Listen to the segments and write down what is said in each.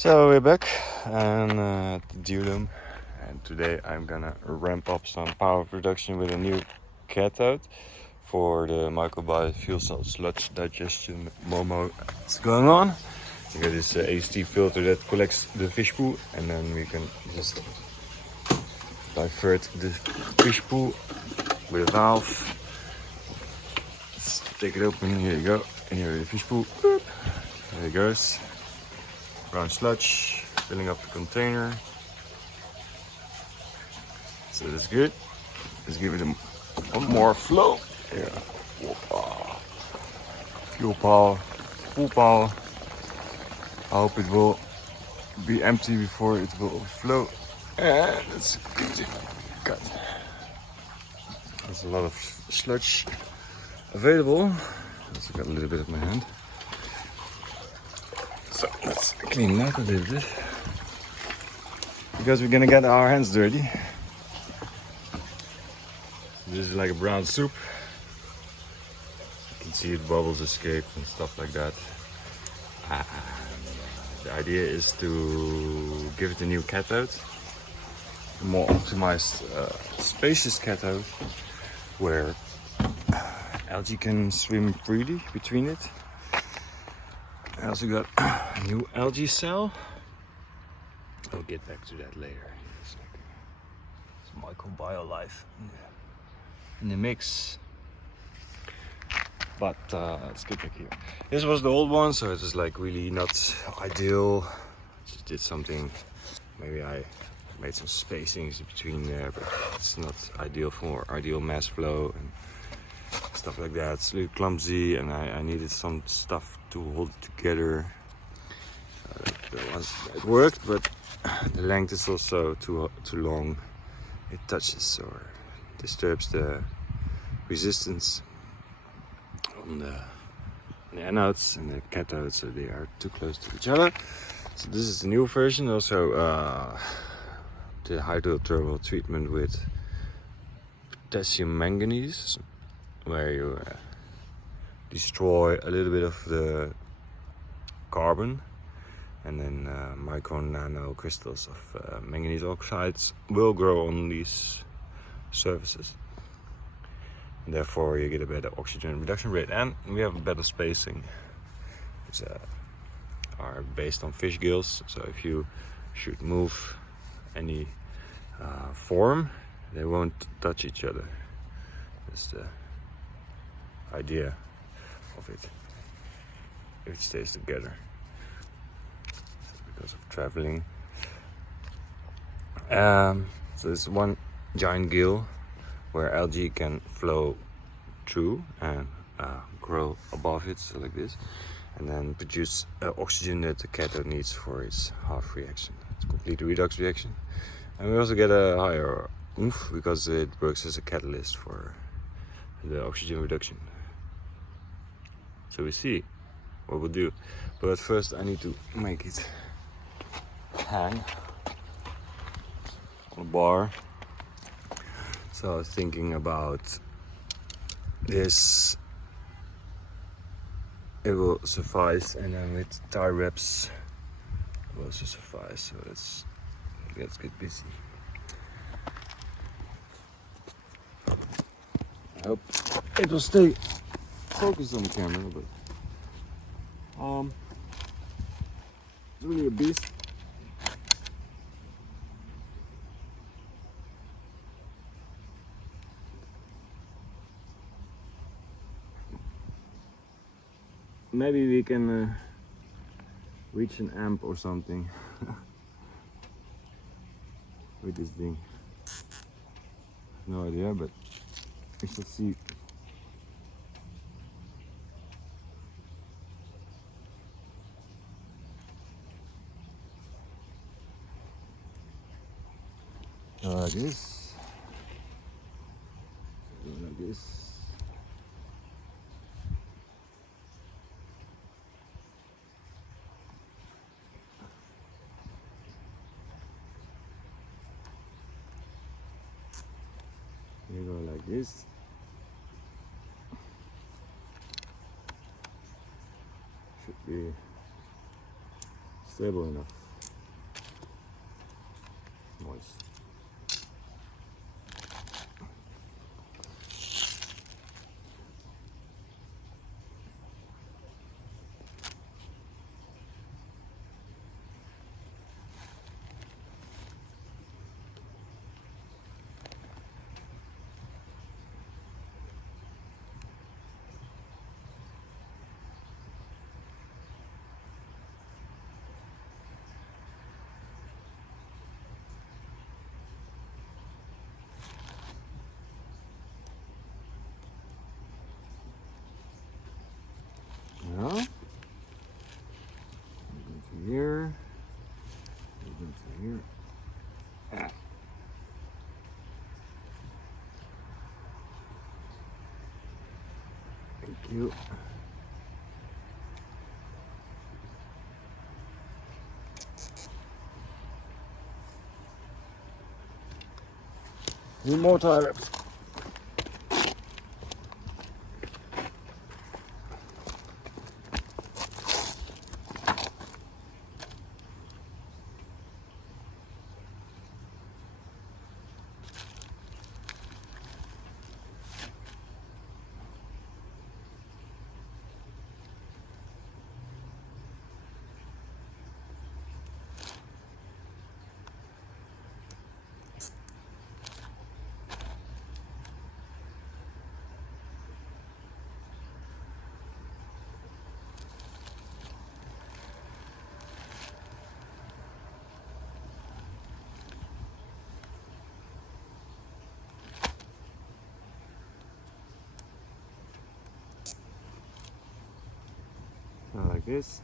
So we're back and at the geodome, and today I'm gonna ramp up some power production with a new cathode for the microbial fuel cell sludge digestion MOMO that's going on. We got this AST filter that collects the fish poo, and then we can just divert the fish poo with a valve. Let's take it open. Here you go. And here is the fish poo. Boop. There it goes. Brown sludge, filling up the container. So that's good. Let's give it one more flow. Yeah. Whoopa. Fuel power, full power. I hope it will be empty before it will overflow. And let's continue. Cut. There's a lot of sludge available. Also got a little bit of my hand. So let's clean it up a little bit, because we're gonna get our hands dirty. This is like a brown soup. You can see it bubbles escape and stuff like that. The idea is to give it a new cathode, a more optimized, spacious cathode, where algae can swim freely between it. I also got a new algae cell. I'll get back to that later. It's like microbial life in the mix. But let's get back here. This was the old one, so it is like really not ideal. Just did something. Maybe I made some spacings between there, but it's not ideal for ideal mass flow and stuff like that. It's a little clumsy, and I needed some stuff to hold it together. It worked, but the length is also too long. It touches or disturbs the resistance on the anodes and the cathodes, so they are too close to each other. So this is the new version. Also the hydrothermal treatment with potassium manganese, where you destroy a little bit of the carbon, and then micro nano crystals of manganese oxides will grow on these surfaces, and therefore you get a better oxygen reduction rate, and we have a better spacing, which are based on fish gills. So if you should move any form, they won't touch each other. That's the idea of it. If it stays together, because of traveling. So it's one giant gill where algae can flow through and grow above it, so like this, and then produce oxygen that the cathode needs for its half reaction. It's a complete redox reaction, and we also get a higher oomph because it works as a catalyst for the oxygen reduction. So we see what we'll do, but first I need to make it hang on a bar. So I was thinking about this. It will suffice, and then with tie wraps it will also suffice. So let's get busy. I hope it will stay focused on the camera, but it's really a beast. Maybe we can reach an amp or something with this thing. No idea, but we shall see. Like this. Like this. You go like this. Should be stable enough. moist. Ja. Even hier. Even hier. Ja. Thank you. Need more toilets. Like this.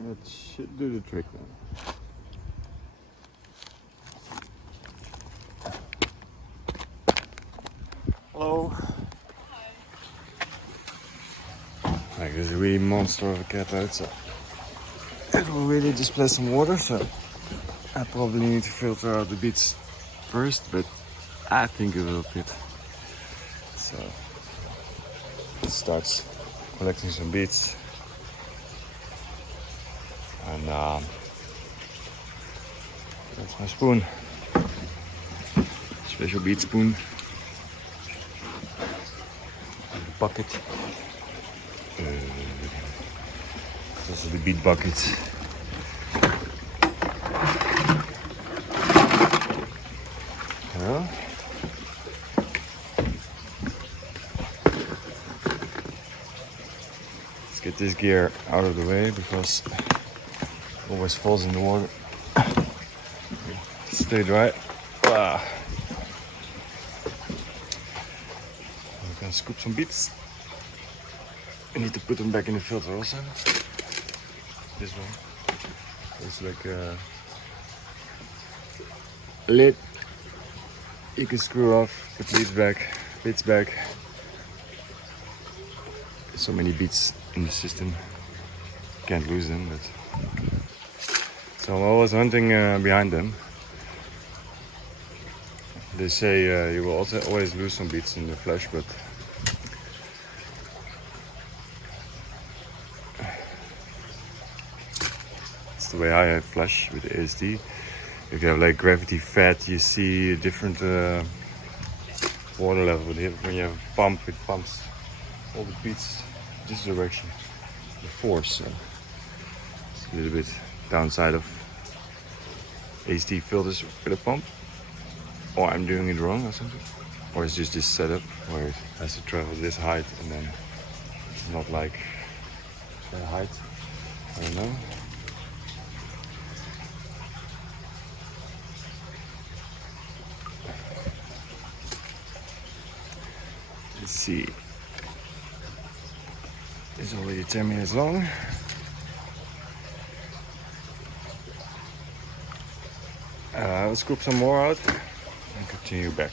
That should do the trick then. Hello. Like there's a really monster of a cathode, so it will really display some water, so I probably need to filter out the beads first, but I think it will fit. So it starts collecting some beads. And that's my spoon. Special bead spoon. And the bucket. This is the bead bucket. Yeah. Let's get this gear out of the way because always falls in the water. Stay dry. Ah. We can scoop some beads. I need to put them back in the filter also. This one. It's like a lid. You can screw off, put beads back. So many beads in the system. Can't lose them, but. So I'm always hunting behind them. They say you will also always lose some beads in the flesh, but it's the way I have flesh with the ASD. If you have like gravity fed, you see a different water level. When you have a pump, it pumps all the beads this direction, the force. So it's a little bit downside of ASD filters with a pump. Or I'm doing it wrong or something. Or it's just this setup where it has to travel this height and then it's not like the height. I don't know. Let's see. It's already 10 minutes long. Let's scoop some more out and continue back.